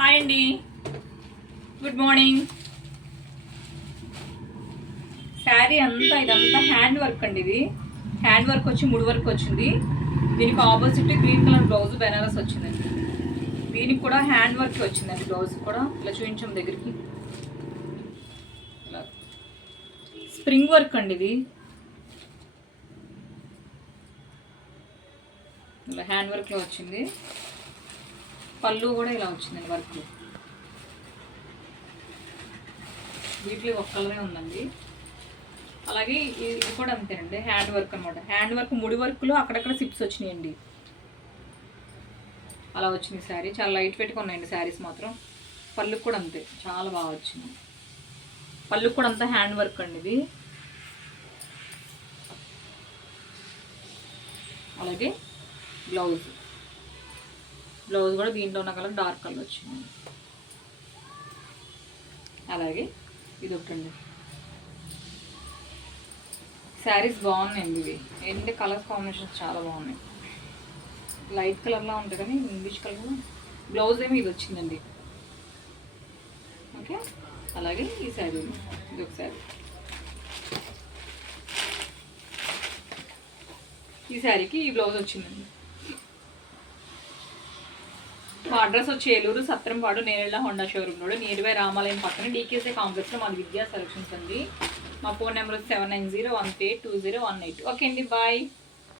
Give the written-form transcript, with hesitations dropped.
Hi అండి, good morning. Sari అంతా ఇదంతా హ్యాండ్ వర్క్ అండి. ఇది హ్యాండ్ వర్క్ వచ్చి ముడి వర్క్ వచ్చింది. దీనికి opposite green colour blouse Banaras వచ్చిందండి. దీనికి కూడా హ్యాండ్ వర్క్ వచ్చిందండి. బ్లౌజ్ కూడా ఇలా చూపించాం దగ్గరికి. ఇలా స్ప్రింగ్ వర్క్ అండి. ఇది ఇలా హ్యాండ్ వర్క్లో వచ్చింది. పళ్ళు కూడా ఇలా వచ్చిందండి వర్క్. వీటిలో ఒక కలరే ఉందండి. అలాగే ఇది కూడా అంతేనండి, హ్యాండ్ వర్క్ అనమాట. హ్యాండ్ వర్క్ ముడి వర్క్లో అక్కడక్కడ సిప్స్ వచ్చినాయండి. అలా వచ్చింది శారీ. చాలా లైట్ వెయిట్గా ఉన్నాయండి శారీస్ మాత్రం. పళ్ళుకి కూడా అంతే, చాలా బాగా వచ్చింది. పళ్ళుకి కూడా అంతా హ్యాండ్ వర్క్ అండి ఇది. అలాగే బ్లౌజ్ కూడా దీంట్లో ఉన్న కలర్ డార్క్ కలర్ వచ్చింది. అలాగే ఇది ఒకటండి. శారీస్ బాగున్నాయండి ఇవి. ఏంటంటే కలర్స్ కాంబినేషన్స్ చాలా బాగున్నాయి. లైట్ కలర్లా ఉంటుంది కానీ ఇంగ్లీష్ కలర్. బ్లౌజ్ ఏమో ఇది వచ్చిందండి. ఓకే, అలాగే ఈ శారీ ఇది ఒక శారీ. ఈ శారీకి ఈ బ్లౌజ్ వచ్చిందండి. మా అడ్రస్ వచ్చి Eluru Satrampadu Nerella Honda showroom road near by రామాలయం పక్కన డీకేసీ కాంప్లెక్స్లో మాది విద్యా సెలక్షన్స్ అండి. మా ఫోన్ నెంబర్ 7901820118. ఓకే అండి, బాయ్.